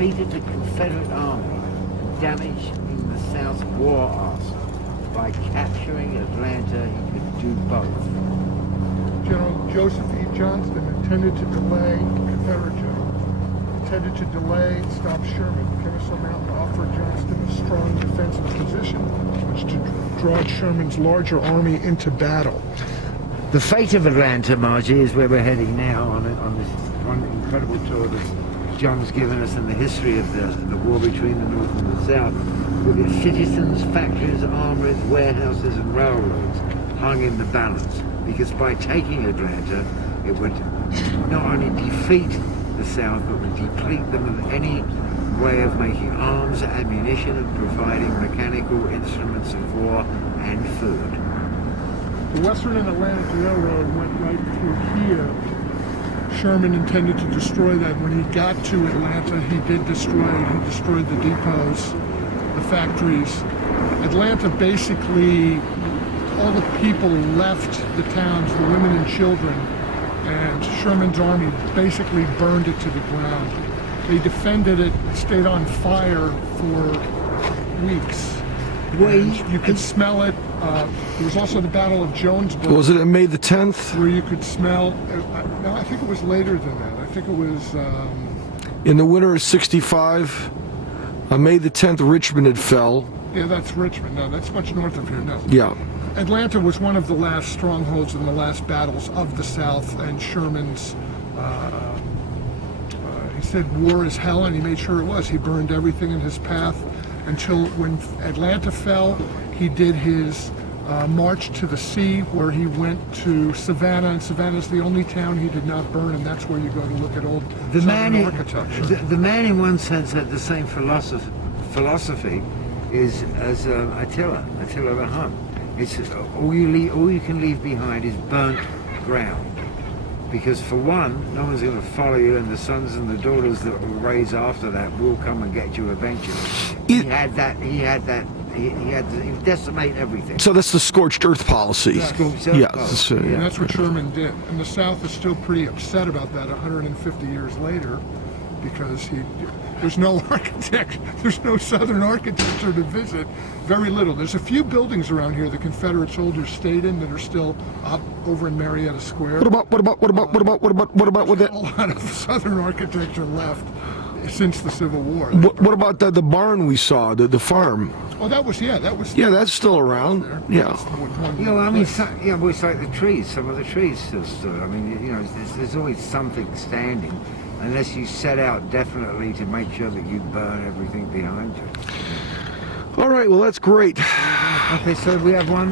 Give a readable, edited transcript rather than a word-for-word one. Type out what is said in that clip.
defeated the Confederate Army, damaging the South's war arsenal. By capturing Atlanta, he could do both. General Joseph E. Johnston intended to delay, Confederate general, intended to delay and stop Sherman. Kennesaw Mountain offered Johnston a strong defensive position, which to draw Sherman's larger army into battle. The fate of Atlanta, Margie, is where we're heading now on this one incredible tour that John's given us in the history of the war between the North and the South. With its citizens, factories, armories, warehouses and railroads hung in the balance, because by taking Atlanta, it would not only defeat the South, but would deplete them of any way of making arms, ammunition, and providing mechanical instruments of war and food. The Western and Atlantic Railroad went right through here. Sherman intended to destroy that. When he got to Atlanta, he did destroy it. He destroyed the depots, the factories. Atlanta basically, all the people left the towns, the women and children, and Sherman's army basically burned it to the ground. They defended it, stayed on fire for weeks. You could smell it. There was also the Battle of Jonesboro. Was it May the 10th? Where you could smell, no, I think it was later than that. I think it was... In the winter of '65, on May the 10th, Richmond had fell. Yeah, that's Richmond. No, that's much north of here. No. Yeah. Atlanta was one of the last strongholds in the last battles of the South, and Sherman's, he said war is hell, and he made sure it was. He burned everything in his path until when Atlanta fell, he did his march to the sea, where he went to Savannah, and Savannah's the only town he did not burn, and that's where you go to look at old Southern architecture. The man in one sense had the same philosophy as Attila the Hun. It's all you can leave behind is burnt ground, because for one, no one's going to follow you, and the sons and the daughters that will raise after that will come and get you eventually. He had to decimate everything. So that's the scorched earth policy. Yes. Yes. And that's what Sherman did. And the South is still pretty upset about that 150 years later, because there's no architect, there's no Southern architecture to visit, very little. There's a few buildings around here the Confederate soldiers stayed in that are still up over in Marietta Square. What about with that? A lot of Southern architecture left since the Civil War. What about the barn we saw, the farm? Oh, that was that's still around. There. Yeah. You know, I mean, it's like the trees. Some of the trees still stood. I mean, you know, there's always something standing, unless you set out definitely to make sure that you burn everything behind you. All right. Well, that's great. Okay, so we have one.